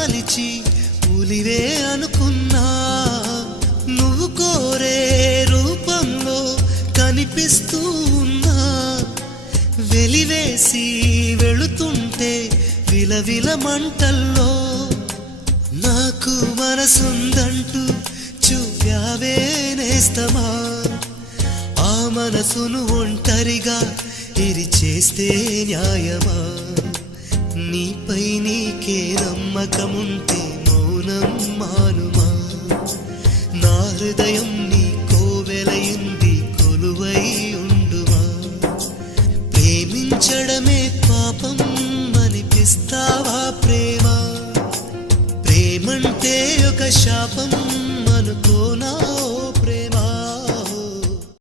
మలిచి పులివే అనుకున్నా నువ్వు కోరే రూపంలో కనిపిస్తూ ఉన్నా వెలివేసి వెళుతుంటే విలవిల మంటల్లో నాకు మనసుందంటూ చూపావే నేస్తమా ఆ మనసును ఒంటరిగా ఇరిచేస్తే న్యాయమా నీపై నీకే నమ్మకముంటే మౌనం మానుమా నా హృదయం నీ కోవెలయింది కొలువై ఉండుమా ప్రేమించడమే పాపం అనిపిస్తావా ప్రేమ ప్రేమంటే ఒక శాపం అనుకోనా